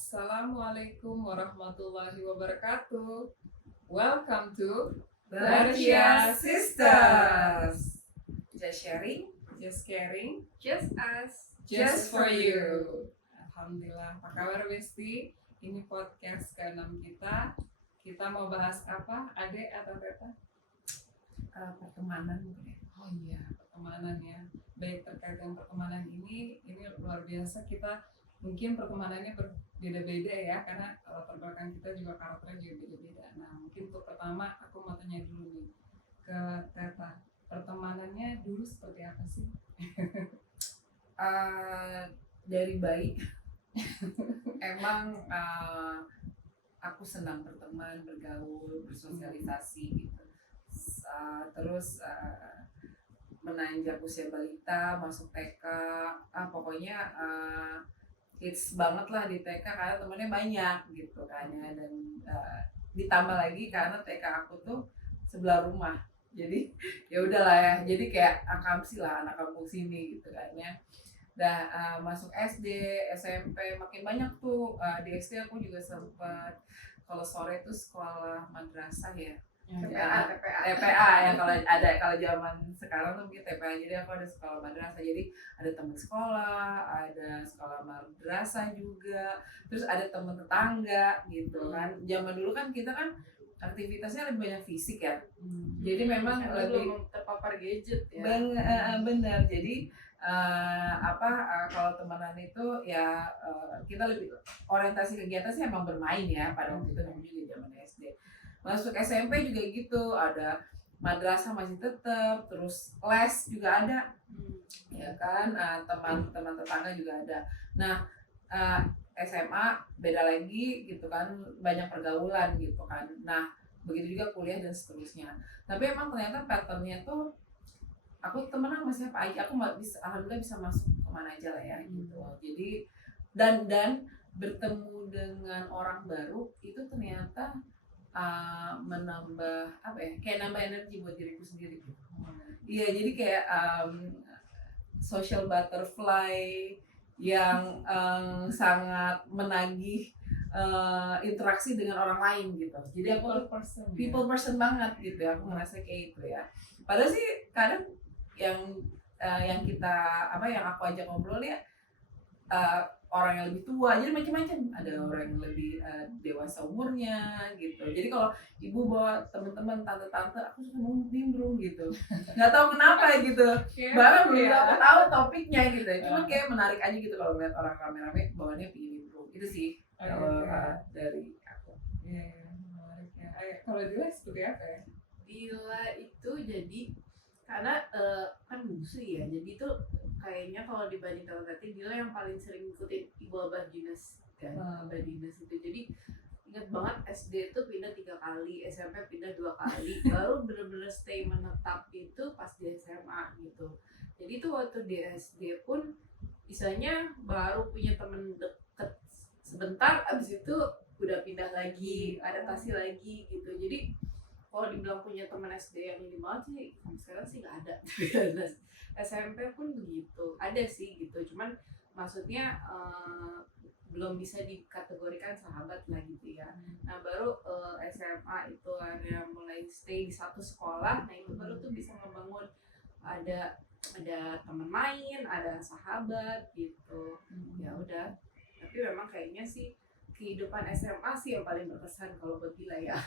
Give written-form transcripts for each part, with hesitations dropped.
Assalamualaikum warahmatullahi wabarakatuh. Welcome to Bercia Sisters. Just sharing, Just Caring, just us, Just for You. Alhamdulillah, apa kabar Besti? Ini podcast ke-6 kita. Kita mau bahas apa, Ade atau Teta? Pertemanan mungkin ya. Oh iya, pertemanan ya. Baik, terkait dengan pertemanan ini luar biasa. Kita mungkin pertemanannya berbeda-beda ya, karena latar belakang kita juga karakternya juga beda-beda. Nah, mungkin untuk pertama aku mau tanya dulu nih ke Teta, pertemanannya dulu seperti apa sih? Dari bayi emang aku senang berteman, bergaul, bersosialisasi gitu. Terus menanjak usia balita, masuk TK, pokoknya hits banget lah di TK karena temennya banyak gitu kan ya. Dan ditambah lagi karena TK aku tuh sebelah rumah, jadi ya udahlah ya, jadi kayak akamsi lah, anak kampung sini gitu kan ya. Masuk SD, SMP makin banyak tuh. Di SD aku juga sempat kalau sore tuh sekolah madrasah ya. TPA ya, kalau zaman sekarang tuh mungkin TPA. Jadi aku ada sekolah madrasah, jadi ada teman sekolah, ada sekolah madrasah juga, terus ada teman tetangga gitu kan. Zaman dulu kan kita kan aktivitasnya lebih banyak fisik ya, jadi memang lebih belum terpapar gadget ya. benar. Jadi kalau temenan itu ya kita lebih orientasi kegiatan sih emang bermain ya pada waktu itu, namanya juga zaman SD. Masuk SMP juga gitu, ada madrasah masih tetap, terus les juga ada, ya kan. Teman-teman tetangga juga ada. Nah, SMA beda lagi gitu kan, banyak pergaulan gitu kan. Nah, begitu juga kuliah dan seterusnya. Tapi emang ternyata patternnya tuh aku temenan sama siapa aja, aku alhamdulillah bisa masuk kemana aja lah ya gitu. Jadi dan bertemu dengan orang baru itu ternyata menambah kayak nambah energi buat diriku sendiri gitu. Iya, jadi kayak social butterfly yang sangat menagih interaksi dengan orang lain gitu. Jadi aku people person banget gitu ya, aku ngerasa kayak itu ya. Padahal sih kadang yang kita yang aku ajak ngobrol ya orang yang lebih tua, jadi macam-macam. Ada orang yang lebih dewasa umurnya gitu. Jadi kalau ibu bawa teman-teman, tante-tante, aku suka nimbrung gitu. Nggak tahu kenapa gitu. Bahkan belum aku tahu topiknya gitu. Cuma kayak menarik aja gitu kalau ngeliat orang rame-rame bawaannya pilih nimbrung. Itu sih kalau dari aku. Iya, menarik ya. Kalau Dila seperti apa ya? Dila itu jadi karena kan musuh ya, jadi tuh kayaknya kalau dibanding kalau tadi Dila yang paling sering ngikutin ibu abah dinas kan. Abah dinas itu jadi ingat banget, SD tuh pindah 3 kali, SMP pindah 2 kali, baru bener-bener stay menetap itu pas di SMA gitu. Jadi tuh waktu di SD pun misalnya baru punya temen deket sebentar, abis itu udah pindah lagi, adaptasi lagi gitu. Jadi kalau dibilang punya teman SD yang ini banget sih, sampai sekarang sih nggak ada. SMP pun begitu, ada sih gitu, cuman maksudnya belum bisa dikategorikan sahabat lah gitu ya. Nah baru SMA itu ada mulai stay di satu sekolah, nah itu baru tuh bisa ngebangun ada teman main, ada sahabat gitu. Ya udah, tapi memang kayaknya sih kehidupan SMA sih yang paling berkesan kalau buat Dila ya.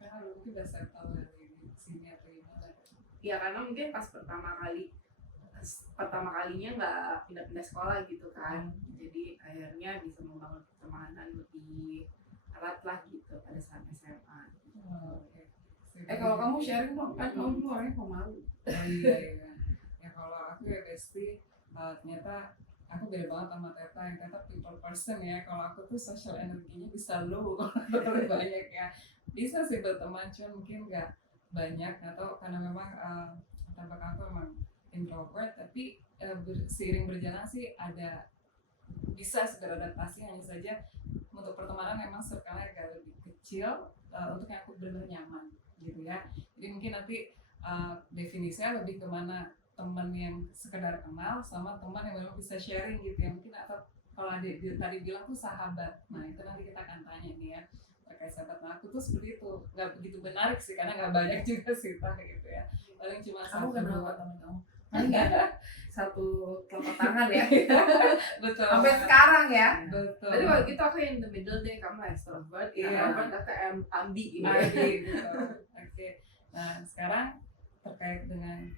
Karena mungkin udah settle dari sini atau gimana? Ya karena mungkin pas pertama kalinya nggak pindah-pindah sekolah gitu kan, jadi akhirnya bisa membangun pertemanan lebih erat lah gitu pada saat SMA. Kalau kamu sharing dong, kan kamu dulu orangnya pemalu. Oh iya. Ya kalau aku ya Besti, ternyata aku beda banget sama Teta. Yang Teta people person ya, kalau aku tuh social energinya bisa low kalau banyak ya. Bisa sih berteman, cuman mungkin nggak banyak, atau karena memang tampak aku memang introvert, tapi seiring berjalan sih ada bisa segera adaptasi. Hanya saja untuk pertemanan memang circle-nya agak lebih kecil untuk yang aku benar nyaman gitu ya. Jadi mungkin nanti definisinya lebih kemana teman yang sekedar kenal sama teman yang memang bisa sharing gitu ya. Mungkin atau kalau tadi bilang tuh sahabat, nah itu nanti kita akan tanya nih ya terkait sahabat. Nah aku tuh seperti itu, nggak begitu menarik sih karena nggak banyak juga sih gitu ya, paling cuma Kamu satu kenal dua. teman kamu? Kan nggak satu telapak tangan ya. Betul. Sampai sekarang ya. Betul. Berarti kalau gitu aku yang in the middle deh, kamu extrovert, Iya. introvert, aku ambi gitu. Gitu. Oke. Nah sekarang terkait dengan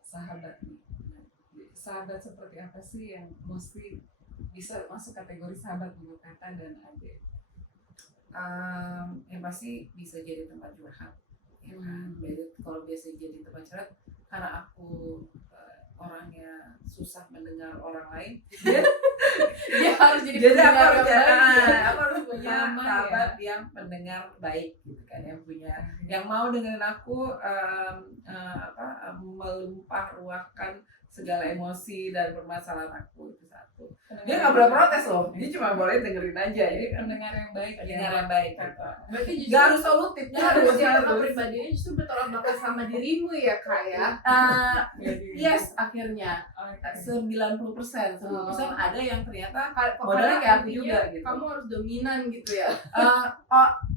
sahabat nih. Sahabat seperti apa sih yang mesti bisa masuk kategori sahabat menurut Teta dan Ade? Yang pasti bisa jadi tempat curhat ya kan. Kalau biasa jadi tempat curhat karena aku orangnya susah mendengar orang lain, Dia harus jadi jadi pendengar aku yang baik ya. harus punya Sama sahabat yang pendengar baik gitu kan, yang mau dengerin aku melimpah ruahkan segala emosi dan permasalahan aku. Itu satu. Dia nggak boleh protes loh, dia cuma boleh dengerin aja. Jadi pendengar yang baik, pendengar yang baik. Berarti justru Nggak harus solutif, nggak harus pribadinya justru bertolak belakang sama dirimu ya Kak ya. Yes, akhirnya 90%, 10% ada yang ternyata modelnya kayak aku juga gitu. Kamu harus dominan gitu ya.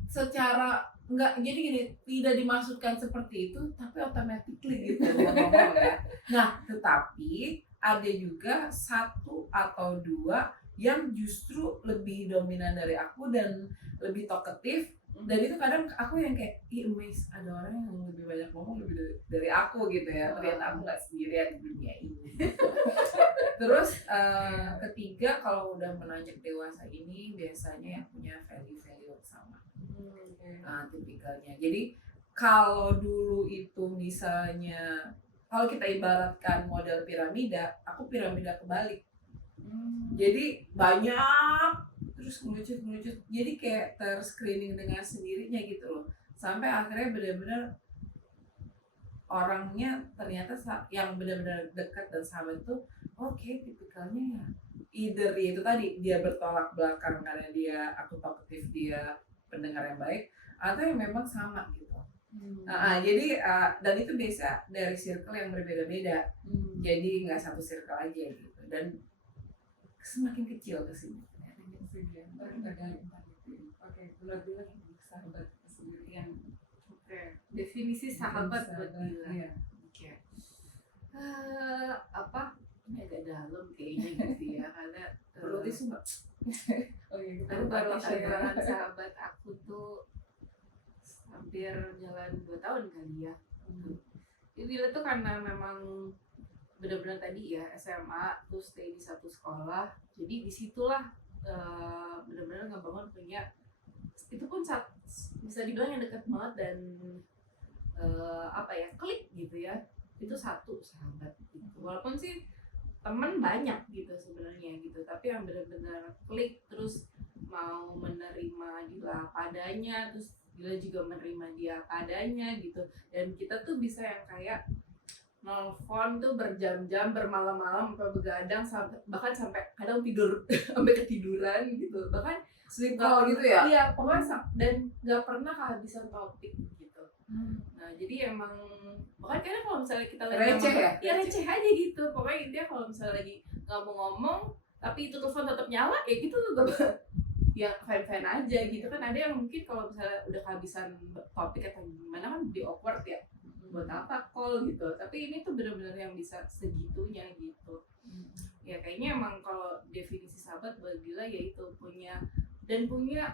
Secara enggak, jadi gini, tidak dimaksudkan seperti itu, tapi automatically gitu ngomong ya. Nah, tetapi ada juga satu atau dua yang justru lebih dominan dari aku dan lebih talkative. Dan itu kadang aku yang kayak, amazed, ada orang yang lebih banyak ngomong lebih dari aku gitu ya. Ternyata aku nggak sendirian di dunia ini. Terus ketiga, kalau udah menanjak dewasa ini biasanya yang punya value-value sama. Tipikalnya. Jadi kalau dulu itu misalnya, kalau kita ibaratkan model piramida, aku piramida kebalik. Jadi banyak terus ngelucut, jadi kayak terscreening dengan sendirinya gitu loh, sampai akhirnya benar-benar orangnya ternyata yang benar-benar dekat dan sahabat tuh tipikalnya ya either itu tadi dia bertolak belakang karena dia aku talkative, dia pendengar yang baik, atau yang memang sama gitu. Jadi dan itu biasa dari circle yang berbeda-beda, jadi nggak satu circle aja gitu, dan semakin kecil kesini. Oke, benar-benar sahabat sendirian. Definisi sahabat buat Dila. Iya. Ini agak dalam kayaknya gitu ya, karena Perlu tisu nggak? aku baru kenalan sahabat aku tuh hampir jalan 2 tahun kali ya. Jadi Dila tuh karena memang benar-benar tadi ya SMA tuh stay di satu sekolah, jadi disitulah benar-benar ngebangun punya, itu pun bisa dibilang yang dekat banget dan klik gitu ya, itu satu sahabat gitu. Walaupun sih temen banyak gitu sebenarnya gitu, tapi yang benar-benar klik terus mau menerima Dila padanya, terus Dila juga menerima dia padanya gitu, dan kita tuh bisa yang kayak nelfon tuh berjam-jam, bermalam-malam, sampai begadang, bahkan sampai kadang tidur sampai ketiduran gitu, bahkan Sleep call gitu ya? Iya, pokoknya dan nggak pernah kehabisan topik gitu. Nah jadi emang bahkan kadang kalau misalnya kita lagi Receh ya? receh aja gitu, pokoknya intinya kalau misalnya lagi nggak mau ngomong tapi itu telepon tetap nyala ya gitu tuh ya fine aja gitu kan. Ada yang mungkin kalau misalnya udah kehabisan topik atau gimana kan di awkward ya, buat apa call gitu, tapi ini tuh benar-benar yang bisa segitunya gitu. Ya kayaknya emang kalau definisi sahabat buat Dila yaitu punya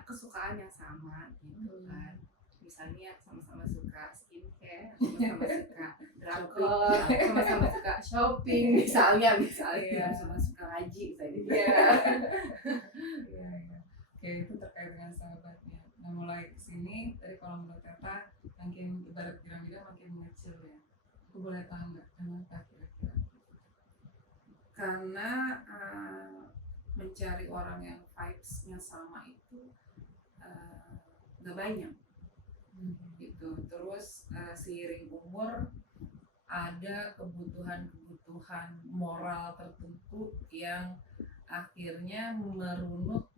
kesukaan yang sama gitu kan. Misalnya sama-sama suka skincare, sama-sama suka drakor, sama-sama suka shopping misalnya sama-sama suka ngaji misalnya. Oke, itu terkait dengan sahabatnya. Nah mulai kesini tadi kalau menurut Teta makin ibarat piramida makin mengecil ya. Aku boleh tahu nggak kenapa kira-kira? Karena mencari orang yang vibes-nya sama itu nggak banyak gitu. Terus seiring umur ada kebutuhan moral tertentu yang akhirnya merunut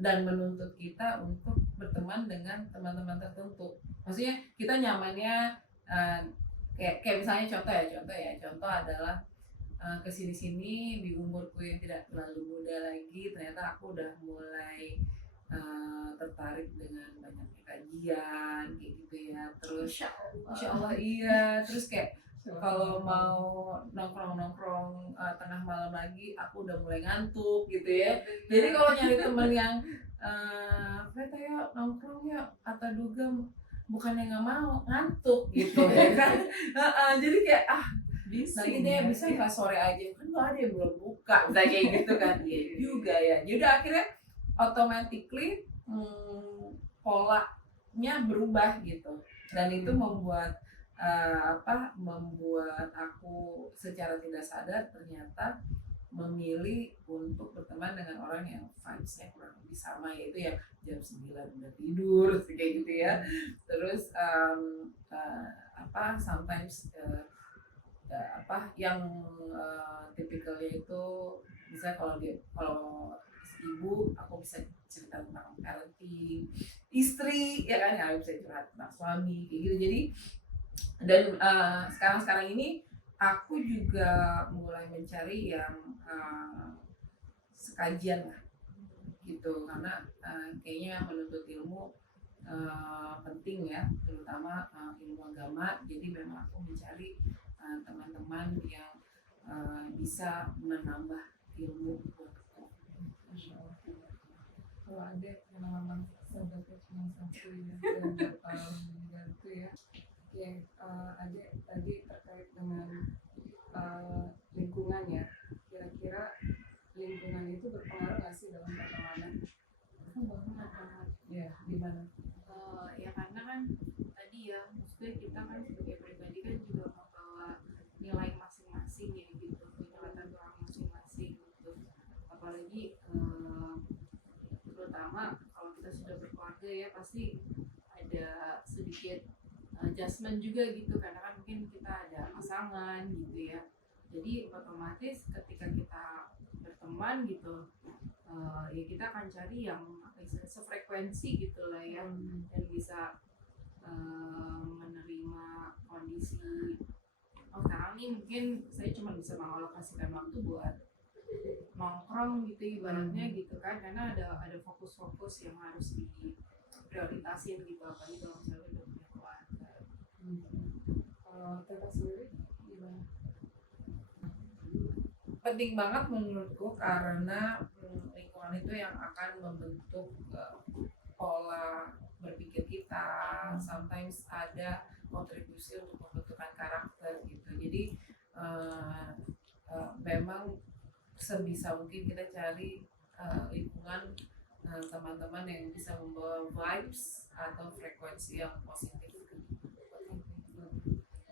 dan menuntut kita untuk berteman dengan teman-teman tertentu. Maksudnya kita nyamannya kayak misalnya contoh adalah kesini-sini di umurku yang tidak terlalu muda lagi, ternyata aku udah mulai tertarik dengan banyaknya kajian kayak gitu ya. Terus Masya Allah iya, terus kayak kalau mau nongkrong tengah malam lagi aku udah mulai ngantuk gitu ya. Jadi kalau nyari temen yang Veta yuk nongkrong yuk atau dugem, bukannya nggak mau, ngantuk gitu ya kan. Jadi kayak nanti deh bisa nggak sore aja, kan nggak ada yang belum buka, bisa kayak gitu kan. Iya juga ya. Jadi akhirnya automatically polanya berubah gitu, dan itu membuat membuat aku secara tidak sadar ternyata memilih untuk berteman dengan orang yang vibes-nya kurang lebih sama, yaitu yang jam 9 udah tidur kayak gitu ya. Terus sometimes yang tipikalnya itu misalnya kalau ibu aku bisa cerita tentang parenting, istri ya kan ya bisa curhat tentang suami kayak gitu. Jadi dan sekarang ini aku juga mulai mencari yang sekajian lah gitu, karena kayaknya menuntut ilmu penting ya, terutama ilmu agama. Jadi memang aku mencari teman-teman yang bisa menambah ilmu buat aku. Masya Allah. Kalau ada yang memang sahabatnya cuma satu ya dan bakal membantu ya. Yang ada tadi terkait dengan lingkungan ya. Kira-kira lingkungan itu berpengaruh nggak sih dalam pertemanan? Banget. Ya, di mana? Ya karena kan tadi ya, maksudnya kita kan sebagai pribadi kan juga membawa nilai masing-masing ya gitu, punya latar belakang masing-masing gitu. Apalagi terutama kalau kita sudah berkeluarga ya, pasti ada sedikit adjustment juga gitu, karena kan mungkin kita ada pasangan gitu ya. Jadi otomatis ketika kita berteman gitu, ya kita akan cari yang sefrekuensi gitu lah ya, dan bisa menerima kondisi sekarang nih mungkin saya cuma bisa mengalokasikan waktu buat nongkrong gitu ibaratnya gitu kan, karena ada fokus-fokus yang harus diprioritasin gitu, apalagi kalau misalnya udah punya keluarga. Kalau Teta sendiri gimana? Penting banget menurutku, karena lingkungan itu yang akan membentuk pola berpikir kita. Sometimes ada kontribusi untuk pembentukan karakter gitu. Jadi memang sebisa mungkin kita cari lingkungan teman-teman yang bisa membawa vibes atau frekuensi yang positif.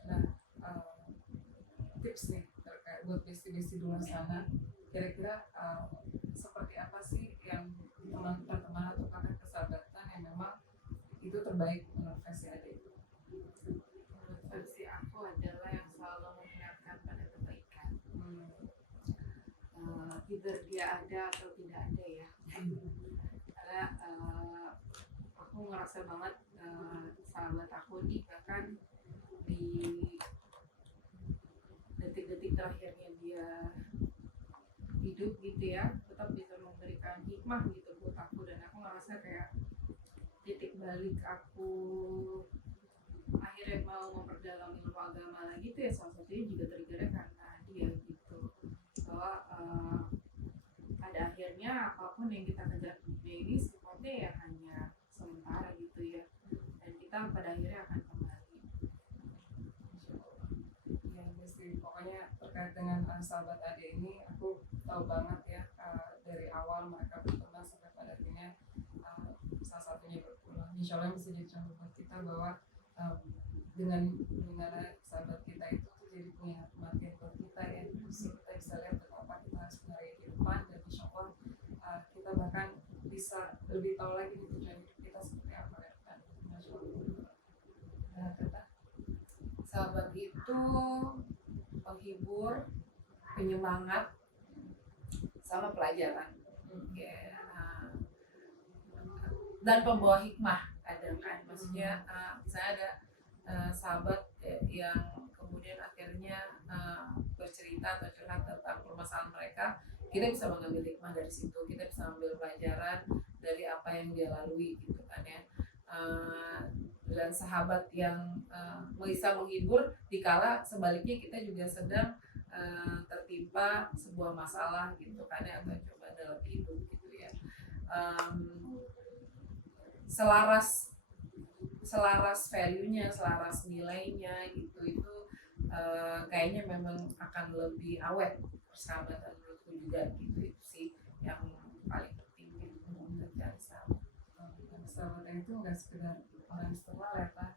Nah, tips nih terkait buat besti-besti di luar sana, kira-kira seperti apa sih yang teman-teman atau kakak persahabatan yang memang itu terbaik menurut versi Ade? Menurut versi aku adalah yang selalu mengingatkan pada kebaikan. Either dia ada atau tidak ada ya. Karena aku ngerasa banget sahabat aku nih bahkan di detik-detik terakhirnya dia hidup gitu ya, tetap bisa memberikan hikmah gitu buat aku, dan aku ngerasa kayak titik balik aku akhirnya mau memperdalam ilmu agama lagi tuh ya salah satunya juga triggernya karena dia gitu, bahwa pada akhirnya apapun yang kita kejar di dunia ini sifatnya ya hanya sementara gitu ya, dan kita pada akhirnya akan kembali. Ya, besti pokoknya terkait dengan sahabat Ade ini aku tahu banget ya dari awal mereka berteman sampai pada akhirnya salah satunya berpulang. Insya Allah bisa jadi contoh buat kita bahwa dengan sahabat kita itu tuh jadi punya kematian buat kita ya. Justru kita bisa lihat betapa kita harus mengakhiri kehidupan, dan insya Allah kita bahkan bisa lebih tahu lagi nih tujuan hidup kita seperti apa ya kan. Masya Allah. Nah, kata Sahabat itu penghibur, penyemangat, sama pelajaran. Ya. Dan pembawa hikmah kadang kan, maksudnya misalnya ada sahabat yang kemudian akhirnya bercerita atau curhat tentang permasalahan mereka, kita bisa mengambil hikmah dari situ, kita bisa ambil pelajaran dari apa yang dia lalui gitu kan ya. Dan sahabat yang bisa menghibur dikala sebaliknya kita juga sedang tertimpa sebuah masalah gitu kan ya, atau coba dalam hidup gitu ya. Selaras value-nya, selaras nilainya gitu, itu kayaknya memang akan lebih awet persahabatan menurutku juga gitu. Itu sih yang paling penting gitu untuk mencari sahabat. Sahabat yang itu nggak sekedar orang eksternal ya Pak.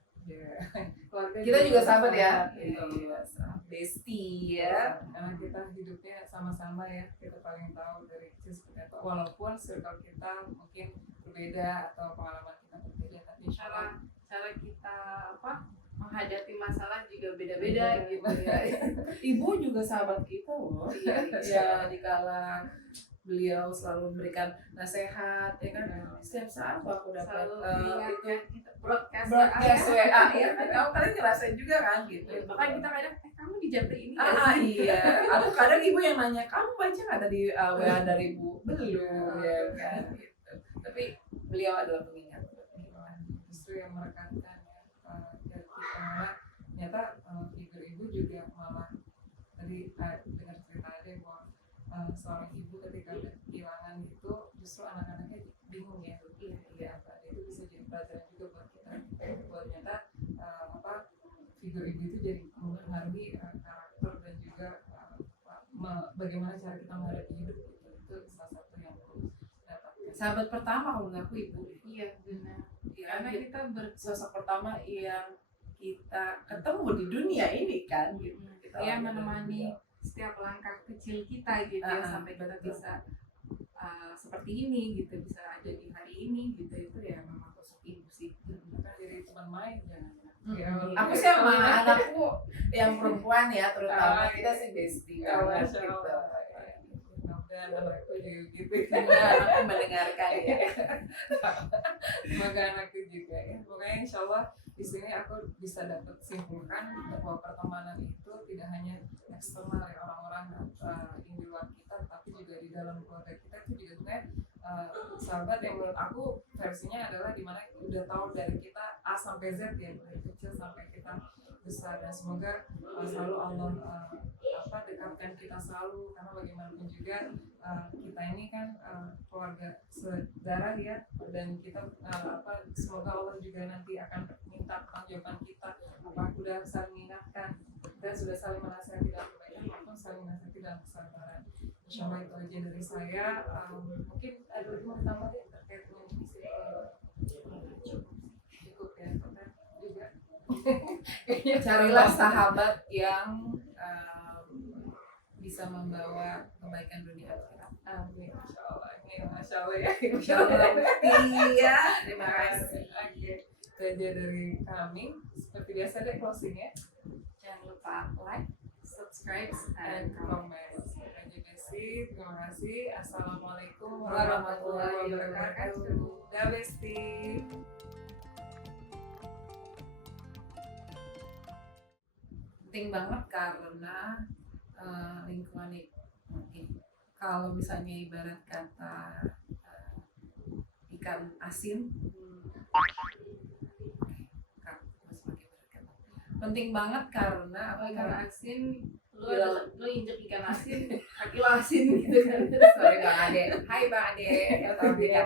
Keluarga Kita juga sahabat ya, iya. bestie ya. Karena kita hidupnya sama-sama ya, kita paling tahu dari kecil seperti apa. Walaupun circle kita mungkin berbeda atau pengalaman kita berbeda, tapi cara kita menghadapi masalah juga beda-beda gitu ya. Ibu juga sahabat kita loh. Iya. Ya, dikala beliau selalu memberikan nasihat ya kan. Setiap saat aku dapat Selalu itu mengingatkan kita broadcast broadcast WA ya kan. Kamu kalian ngerasain juga kan gitu. Bahkan kita kadang kamu di Japri ini Iya. Atau kadang ibu yang nanya, kamu baca nggak tadi WA dari ibu? Belum ya kan gitu. Tapi beliau adalah pengingat. justru yang merekatkan ya dari kita, malah ternyata figur ibu juga malah tadi dengar cerita Ade bahwa seorang ibu ketika kehilangan itu justru anak-anaknya bingung ya, apa itu bisa jadi pelajaran juga buat kita, bahwa ternyata figur ibu itu jadi mempengaruhi karakter dan juga bagaimana cara kita menghadapi hidup gitu. Itu salah satu yang perlu dapatkan. Sahabat pertama kalau mengaku ibu. Iya benar. Ya, Karena kita sosok pertama yang kita ketemu di dunia ini kan gitu. Kita dia lahir menemani dari setiap langkah kecil kita gitu ya, sampai kita betul. bisa seperti ini gitu, bisa ada di hari ini gitu. Itu ya memang sosok ibu sih. Bukan jadi teman main jangan. Aku sih sama anakku yang perempuan ya, terutama kita sih bestie banget Masya gitu. Allah. Mudah-mudahan anakku juga gitu. Semoga anakku mendengarkan ya. Semoga anakku juga ya. Pokoknya insya Allah di sini aku bisa dapat simpulkan bahwa pertemanan itu tidak hanya eksternal ya, orang-orang yang di luar kita, tapi juga di dalam keluarga kita itu juga sebenarnya sahabat yang menurut aku versinya adalah dimana udah tahu dari kita A sampai Z ya, dari kecil sampai kita besar, dan semoga selalu Allah dekatkan kita selalu, karena bagaimanapun juga kita ini kan keluarga sedarah ya, dan kita semoga Allah juga nanti akan minta pertanggungjawaban kita, apa udah saling mengingatkan dan sudah saling menasihati dalam kebaikan maupun saling menasihati dalam kesabaran. Insya Allah itu aja dari saya. Mungkin ada lagi mau tambah ya terkait dengan misi cukup ya juga. Carilah sahabat yang bisa membawa kebaikan dunia akhirat. Amin. Insya Allah. Masya Allah ya. Insya Allah ya. Terima kasih. Oke. Itu aja dari kami. Seperti biasa deh closingnya. Jangan lupa like, subscribe, Dan and comment. komen. Besti, terima kasih. Assalamualaikum Warahmatullahi warahmatullahi wabarakatuh. Dah Besti. Penting banget karena lingkungan itu kalau misalnya ibarat kata ikan asin, penting banget karena Ikan asin, Iya. lu injek ikan asin, kaki lu asin gitu kan. Sorry Bang Ade, hai Bang Ade, atau ya.